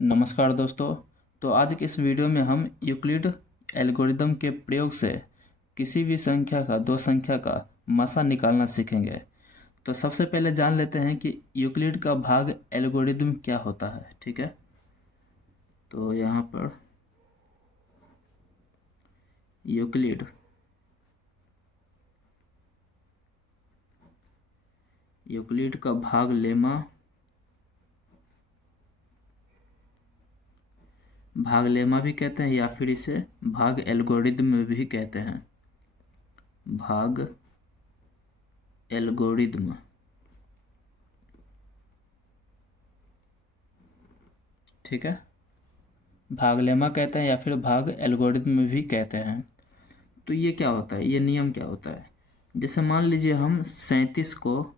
नमस्कार दोस्तों। तो आज के इस वीडियो में हम यूक्लिड एल्गोरिदम के प्रयोग से किसी भी संख्या का दो संख्या का मसा निकालना सीखेंगे। तो सबसे पहले जान लेते हैं कि यूक्लिड का भाग एल्गोरिदम क्या होता है। ठीक है, तो यहाँ पर यूक्लिड का भाग लेमा भी कहते हैं या फिर इसे भाग एल्गोरिदम में भी कहते हैं। भाग एल्गोरिदम, ठीक है, भाग लेमा कहते हैं या फिर भाग एल्गोरिदम में भी कहते हैं। तो ये क्या होता है, ये नियम क्या होता है। जैसे मान लीजिए हम 37 को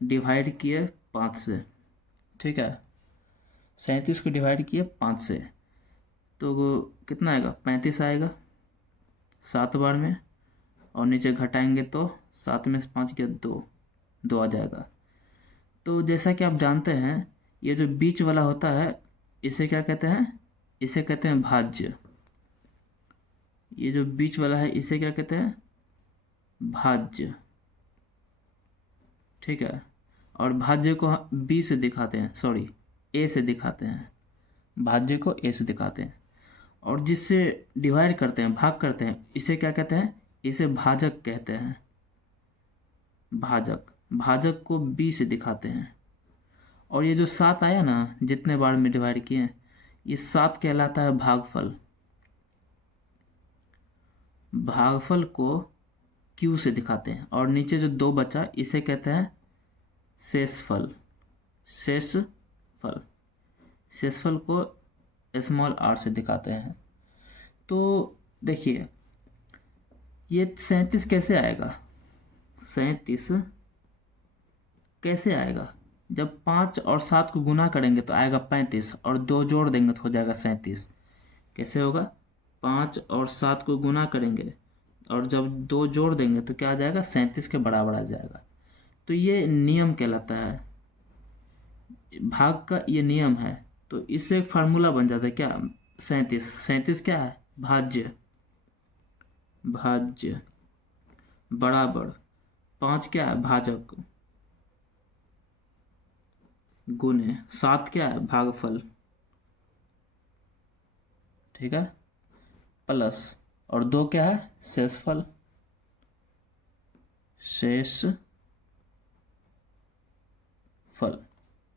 डिवाइड किए 5 से, ठीक है, 37 को डिवाइड किए 5 से, तो वो कितना आएगा, 35 आएगा 7 बार में, और नीचे घटाएंगे तो 7 में से 5 के 2 आ जाएगा। तो जैसा कि आप जानते हैं, ये जो बीच वाला होता है इसे क्या कहते हैं, इसे कहते हैं भाज्य। ये जो बीच वाला है इसे क्या कहते हैं, भाज्य, ठीक है। और भाज्य को बी से दिखाते हैं, सॉरी ए से दिखाते हैं, भाज्य को ए से दिखाते हैं। और जिससे डिवाइड करते हैं, भाग करते हैं, इसे क्या कहते हैं, इसे भाजक कहते हैं। भाजक को बी से दिखाते हैं। और ये जो 7 आया ना, जितने बार में डिवाइड किए, ये 7 कहलाता है भागफल। भागफल को क्यू से दिखाते हैं। और नीचे जो 2 बचा इसे कहते हैं शेषफल। शेषफल को स्मॉल आर से दिखाते हैं। तो देखिए ये 37 कैसे आएगा, 37 कैसे आएगा, जब 5 और 7 को गुना करेंगे तो आएगा 35, और 2 जोड़ देंगे तो हो जाएगा 37। कैसे होगा, 5 और 7 को गुना करेंगे और जब 2 जोड़ देंगे तो क्या आ जाएगा, 37 के बराबर आ जाएगा। तो ये नियम कहलाता है, भाग का ये नियम है। तो इससे एक फार्मूला बन जाता है क्या, 37 क्या है, भाज्य बराबर 5 क्या है, भाजक, गुने 7 क्या है, भागफल, ठीक है, प्लस और 2 क्या है, शेषफल,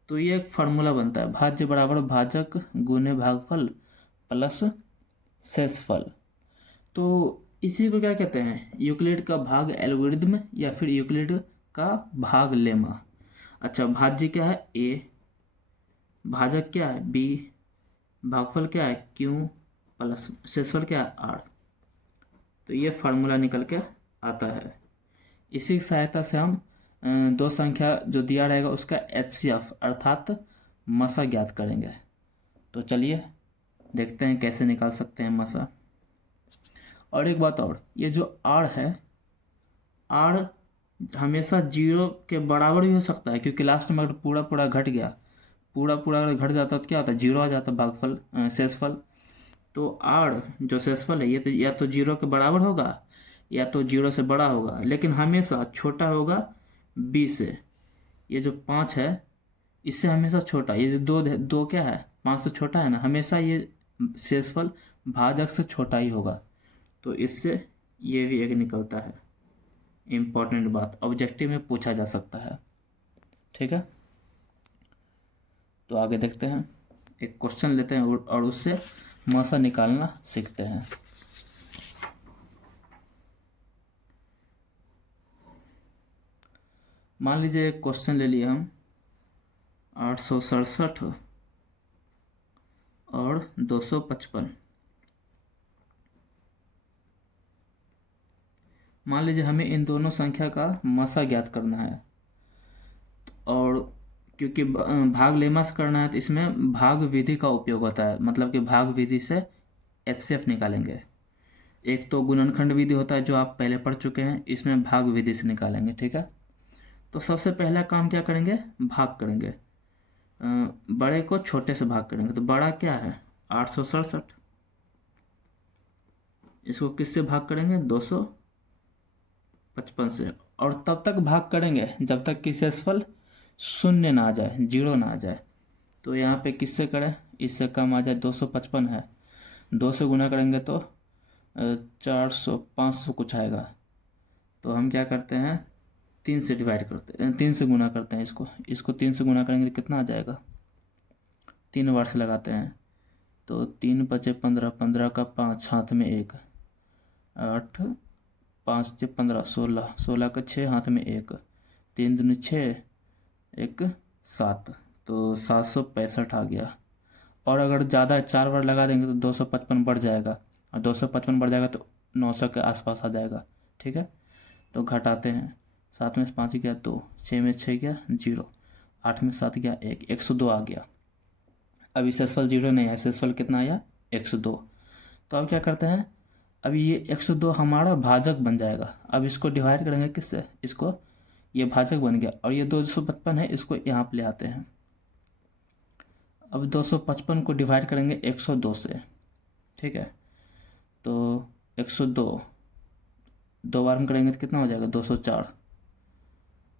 तो ये एक फार्मूला बनता है, भाज्य बराबर भाजक गुने भागफल प्लस शेषफल। तो इसी को क्या कहते हैं, यूक्लिड का भाग एल्गोरिदम या फिर यूक्लिड का भाग लेमा। अच्छा, भाज्य क्या है ए, भाजक क्या है बी, भागफल क्या है क्यू, प्लस शेषफल क्या है आर। तो ये फार्मूला निकल के आता है। इसी की सहायता से हम दो संख्या जो दिया रहेगा उसका HCF अर्थात मसा ज्ञात करेंगे। तो चलिए देखते हैं कैसे निकाल सकते हैं मसा। और एक बात और, ये जो R है, R हमेशा 0 के बराबर भी हो सकता है, क्योंकि लास्ट में अगर पूरा घट गया, पूरा अगर घट जाता तो क्या होता है, 0 आ जाता भागफल शेषफल। तो R जो शेषफल है ये तो या तो 0 के बराबर होगा या तो 0 से बड़ा होगा, लेकिन हमेशा छोटा होगा b से। ये जो 5 है इससे हमेशा छोटा, ये जो 2 क्या है, 5 से छोटा है ना, हमेशा ये शेषफल भाजक से छोटा ही होगा। तो इससे ये भी एक निकलता है, इम्पॉर्टेंट बात, ऑब्जेक्टिव में पूछा जा सकता है, ठीक है। तो आगे देखते हैं, एक क्वेश्चन लेते हैं और उससे मसा निकालना सीखते हैं। मान लीजिए एक क्वेश्चन ले लिए हम 867 और 255। मान लीजिए हमें इन दोनों संख्या का मसा ज्ञात करना है, और क्योंकि भाग लेमा से करना है तो इसमें भाग विधि का उपयोग होता है, मतलब कि भाग विधि से HCF निकालेंगे। एक तो गुणनखंड विधि होता है जो आप पहले पढ़ चुके हैं, इसमें भाग विधि से निकालेंगे, ठीक है। तो सबसे पहला काम क्या करेंगे, भाग करेंगे। बड़े को छोटे से भाग करेंगे तो बड़ा क्या है 867, इसको किससे भाग करेंगे 255 से, और तब तक भाग करेंगे जब तक कि शेषफल शून्य ना आ जाए, जीरो ना आ जाए। तो यहाँ पे किससे करें, इससे कम आ जाए 255 है, 2 से गुना करेंगे तो 400 500 कुछ आएगा। तो हम क्या करते हैं 3 से डिवाइड करते हैं, 3 से गुना करते हैं इसको 3 से गुना करेंगे तो कितना आ जाएगा, 3 बार से लगाते हैं तो 3 बचे 15, 15 का 5 हाथ में 1, 8 5 से 15 16, 16 का 6 हाथ में 1, 3 दूनी 6, 1 7, तो 765 आ गया। और अगर ज़्यादा 4 बार लगा देंगे तो 255 बढ़ जाएगा, और 255 बढ़ जाएगा तो 900 के आसपास आ जाएगा। ठीक है, तो घटाते हैं, 7 में से 5 गया 2, 6 में 6 गया 0, 8 में 7 गया 1, 102 आ गया। अभी शेषफल 0 नहीं है, शेषफल कितना आया 102। तो अब क्या करते हैं, अभी ये 102 हमारा भाजक बन जाएगा। अब इसको डिवाइड करेंगे किससे, इसको, ये भाजक बन गया, और ये 255 है, इसको यहाँ पे ले आते हैं। अब 255 को डिवाइड करेंगे 102 से। ठीक है, तो 102 दो बार में करेंगे तो कितना हो जाएगा 204,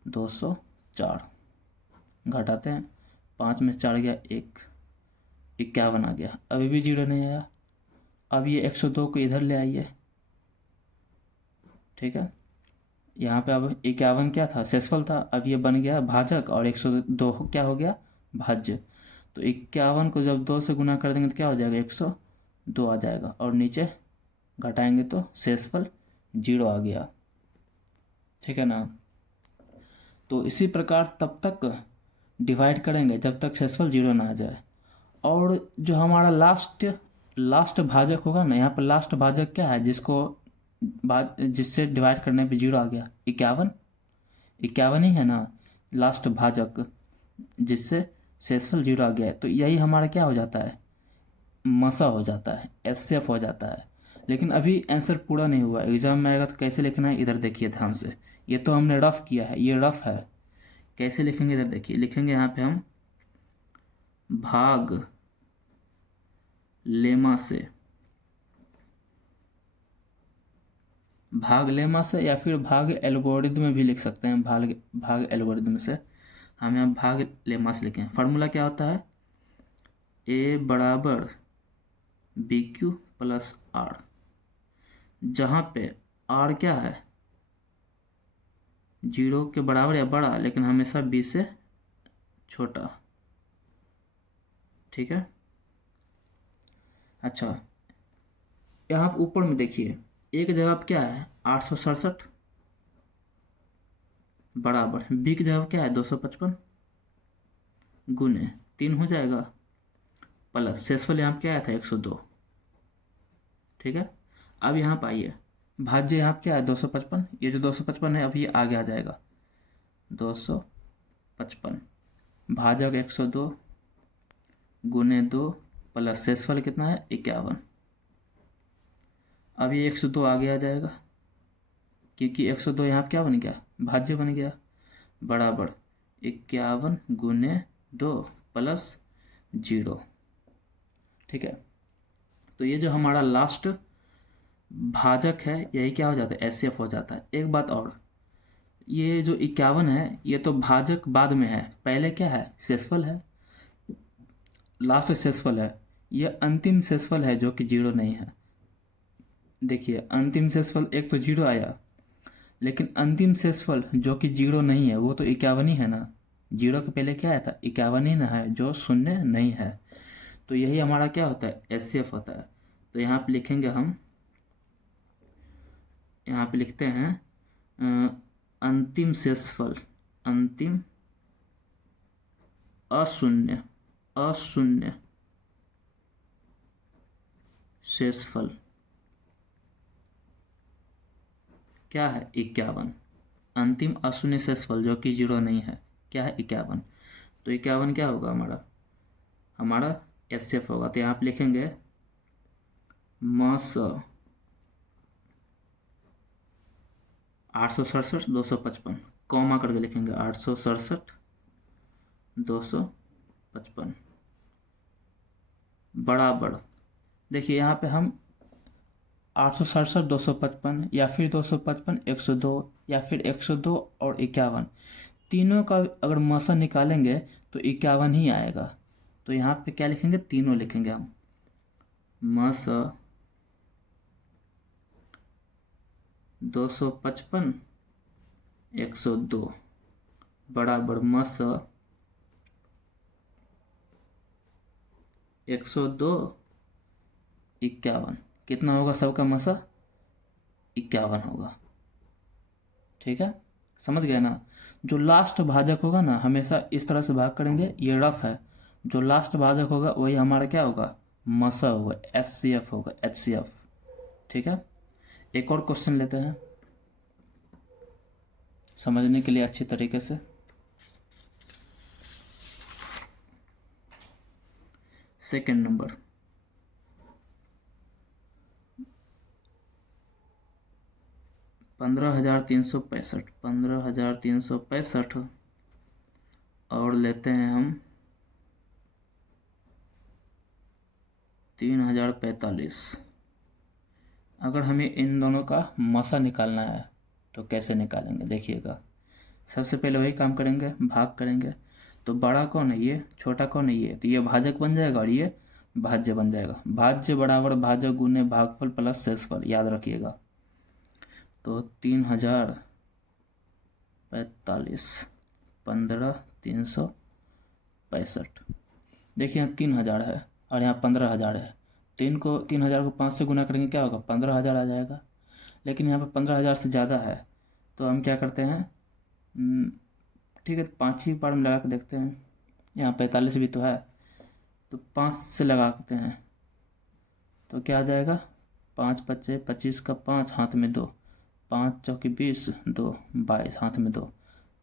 204 घटाते हैं, 5 में 4 गया 1, 51 आ गया। अभी भी 0 नहीं आया। अब ये 102 को इधर ले आइए। ठीक है, यहाँ पे अब 51 क्या था शेषफल था, अब ये बन गया भाजक, और 102 क्या हो गया भाज्य। तो 51 को जब 2 से गुना कर देंगे तो क्या हो जाएगा 102 आ जाएगा, और नीचे घटाएंगे तो शेषफल 0 आ गया। ठीक है ना। तो इसी प्रकार तब तक डिवाइड करेंगे जब तक शेषफल 0 ना आ जाए। और जो हमारा लास्ट भाजक होगा ना, यहाँ पर लास्ट भाजक क्या है जिससे डिवाइड करने पे 0 आ गया, 51, 51 ही है ना लास्ट भाजक जिससे शेषफल 0 आ गया है। तो यही हमारा क्या हो जाता है, मसा हो जाता है, एचसीएफ हो जाता है। लेकिन अभी आंसर पूरा नहीं हुआ, एग्जाम में आएगा तो कैसे लिखना है इधर देखिए ध्यान से। ये तो हमने रफ किया है, ये रफ है, कैसे लिखेंगे इधर देखिए। लिखेंगे यहाँ पे हम भाग लेमा से या फिर भाग एल्गोरिदम में भी लिख सकते हैं। भाग एल्गोरिदम से हम यहाँ भाग लेमा से लिखें। फार्मूला क्या होता है, ए बराबर बी क्यू प्लस आर, जहाँ पे आर क्या है 0 के बराबर या बड़ा, लेकिन हमेशा बी से छोटा। ठीक है, अच्छा यहाँ पे ऊपर में देखिए एक जगह पे क्या है 867 बराबर बी की जगह क्या है 255 गुने 3 हो जाएगा, प्लस शेषफल यहाँ पे क्या आया था 102। ठीक है, अब यहाँ पे आइए भाज्य यहाँ पे क्या है 255, ये जो 255 है अभी ये आगे आ जाएगा 255 भाजक 102 गुने 2 प्लस शेषफल कितना है 51। अब ये 102 आगे आ जाएगा क्योंकि 102 यहाँ पे क्या बन गया भाज्य बन गया, बराबर 51 गुने 2 प्लस 0। ठीक है, तो ये जो हमारा लास्ट भाजक है यही क्या हो जाता है एचसीएफ हो जाता है। एक बात और, ये जो 51 है ये तो भाजक बाद में है, पहले क्या है शेषफल है, लास्ट शेषफल है, ये अंतिम शेषफल है जो कि 0 नहीं है। देखिए अंतिम शेषफल एक तो 0 आया, लेकिन अंतिम शेषफल जो कि 0 नहीं है वो तो 51 ही है ना, 0 के पहले क्या आया था 51 ही ना है जो शून्य नहीं है। तो यही हमारा क्या होता है एचसीएफ होता है। तो यहाँ पे लिखेंगे हम, यहाँ पे लिखते हैं अंतिम शेषफल, अंतिम अशून्य शेषफल क्या है 51, अंतिम अशून्य शेषफल जो कि 0 नहीं है क्या है 51। तो 51 क्या होगा हमारा एचसीएफ होगा। तो यहाँ पे लिखेंगे मस 867 255 कॉमा करके लिखेंगे 867 255 255 बराबर, देखिए यहाँ पे हम 867 255 या फिर 255 102 या फिर 102 और 51, तीनों का अगर मसा निकालेंगे तो 51 ही आएगा। तो यहाँ पे क्या लिखेंगे, तीनों लिखेंगे हम। मसा 255 102 बराबर मसा 102 51। कितना होगा सबका मसा, 51 होगा। ठीक है, समझ गए ना। जो लास्ट भाजक होगा ना, हमेशा इस तरह से भाग करेंगे, ये रफ है। जो लास्ट भाजक होगा वही हमारा क्या होगा, मसा होगा, HCF होगा, HCF। ठीक है, एक और क्वेश्चन लेते हैं समझने के लिए अच्छी तरीके से। सेकंड नंबर, 15,365, 15,365 और लेते हैं हम 3,045। अगर हमें इन दोनों का मसा निकालना है तो कैसे निकालेंगे, देखिएगा। सबसे पहले वही काम करेंगे, भाग करेंगे। तो बड़ा कौन है ये, छोटा कौन है ये, तो ये भाजक बन जाएगा और ये भाज्य बन जाएगा। भाज्य बराबर भाजक गुने भागफल प्लस शेषफल, याद रखिएगा। तो 3,045 15,365, देखिए यहाँ 3,000 है और यहाँ 15,000 है। 3,000 को 5 से गुना करेंगे क्या होगा, 15,000 आ जाएगा। लेकिन यहाँ पर 15,000 से ज़्यादा है, तो हम क्या करते हैं, ठीक है, 5 ही बार में लगा के देखते हैं। यहाँ 45 भी तो है, तो 5 से लगाते हैं तो क्या आ जाएगा, 5 5 25 का 5 हाथ में 2, 5 चौकी 20, 2 22 हाथ में 2,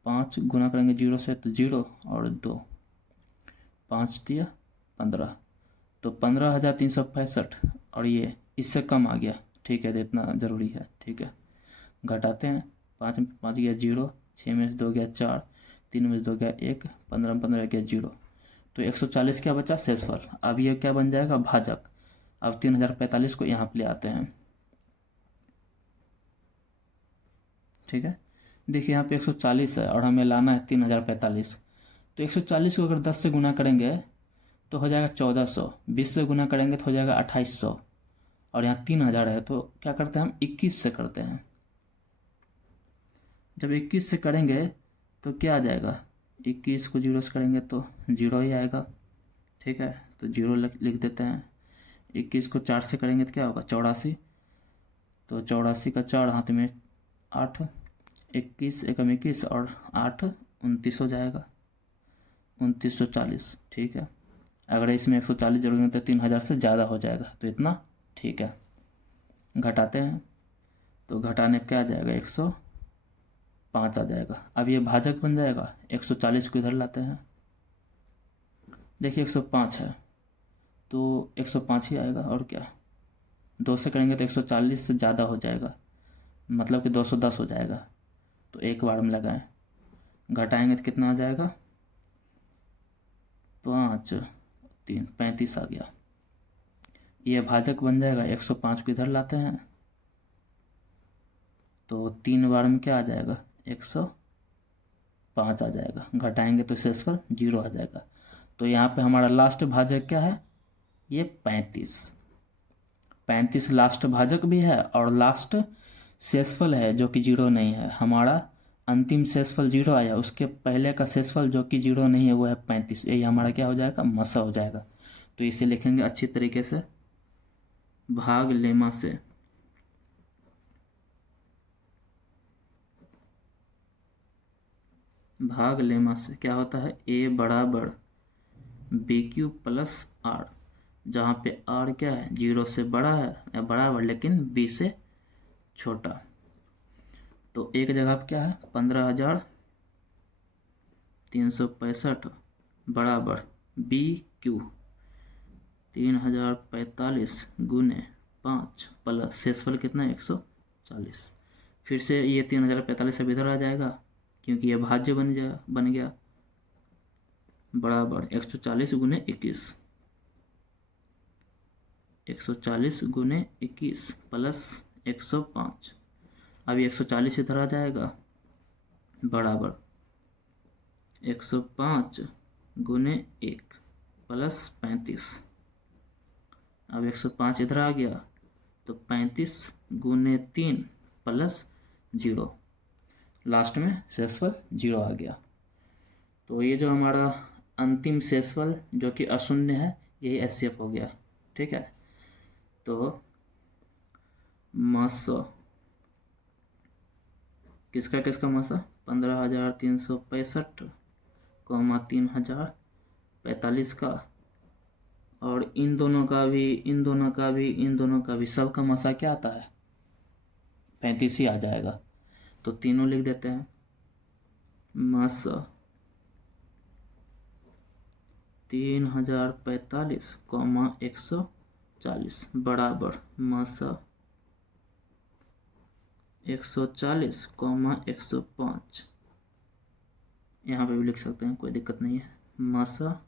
5 गुना करेंगे 0 से तो 0 और 2, 5 दिया 15, तो 15,365 और ये इससे कम आ गया। ठीक है, तो इतना ज़रूरी है। ठीक है, घटाते हैं, 5 में 5 गया 0, 6 में से 2 गया 4, 3 में से 2 गया 1, 15 में 15 गया 0, तो 140 क्या बचा, शेषफल। अब ये क्या बन जाएगा, भाजक। अब 3,045 को यहाँ पे ले आते हैं। ठीक है, देखिए यहाँ पे 140 है और हमें लाना है 3,045। तो 140 को अगर 10 से गुना करेंगे तो हो जाएगा 1,400, 20 से गुना करेंगे तो हो जाएगा 2,800, और यहाँ 3,000 है तो क्या करते हैं हम, 21 से करते हैं। जब 21 से करेंगे तो क्या आ जाएगा, 21 को 0 से करेंगे तो 0 ही आएगा। ठीक है, तो 0 लिख देते हैं। 21 को 4 से करेंगे तो क्या होगा, 84, तो 84 का 4 हाथ में 8, 21 एकम 21 और 8 29 हो जाएगा, 2940। ठीक है, अगर इसमें 140 जोड़ेंगे तो 3,000 से ज़्यादा हो जाएगा, तो इतना। ठीक है, घटाते हैं, तो घटाने पर क्या आ जाएगा, 105 आ जाएगा। अब ये भाजक बन जाएगा। 140 को इधर लाते हैं, देखिए 105 है तो 105 ही आएगा, और क्या। 2 से करेंगे तो 140 से ज़्यादा हो जाएगा, मतलब कि 210 हो जाएगा। तो एक बार में लगाएं, घटाएंगे तो कितना आ जाएगा, 5 3 35 आ गया। ये भाजक बन जाएगा। 105 को इधर लाते हैं तो 3 बार में क्या आ जाएगा, 105 आ जाएगा। घटाएंगे तो शेषफल 0 आ जाएगा। तो यहाँ पे हमारा लास्ट भाजक क्या है, ये 35 लास्ट भाजक भी है और लास्ट शेषफल है जो कि 0 नहीं है। हमारा अंतिम शेषफल 0 आया, उसके पहले का शेषफल जो कि 0 नहीं है वो है 35। यही हमारा क्या हो जाएगा, मसा हो जाएगा। तो इसे लिखेंगे अच्छी तरीके से, भाग लेमा से। भाग लेमा से क्या होता है, A बराबर BQ प्लस R, जहाँ पे R क्या है, 0 से बड़ा है या बराबर लेकिन B से छोटा। तो एक जगह पे क्या है, 15,365 बराबर BQ 3,045 गुने 5 प्लस शेषफल कितना है, 140। फिर से ये 3,045 अब इधर आ जाएगा क्योंकि ये भाज्य बन गया। बराबर 140 गुने 21, 140 गुने 21 प्लस 105। अभी 140 इधर आ जाएगा, बराबर 105 गुने 1 प्लस 35। अब 105 इधर आ गया तो 35 गुने 3 प्लस 0, लास्ट में शेषफल 0 आ गया। तो ये जो हमारा अंतिम शेषफल जो कि अशून्य है, यही एचसीएफ हो गया। ठीक है, तो मासा किसका किसका मासा 15,365, 3,045 का, और इन दोनों का भी सबका मासा क्या आता है 35 ही आ जाएगा। तो तीनों लिख देते हैं, मासा 3,045, 140 बराबर मासा 140, 105। यहाँ पे भी लिख सकते हैं, कोई दिक्कत नहीं है। मासा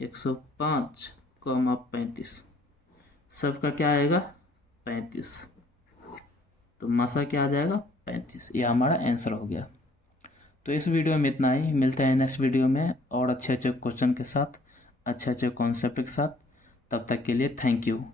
105, 35, सबका क्या आएगा 35, तो मासा क्या आ जाएगा 35। ये हमारा आंसर हो गया। तो इस वीडियो में इतना ही, मिलते हैं नेक्स्ट वीडियो में और अच्छे अच्छे क्वेश्चन के साथ, अच्छे अच्छे कॉन्सेप्ट के साथ। तब तक के लिए थैंक यू।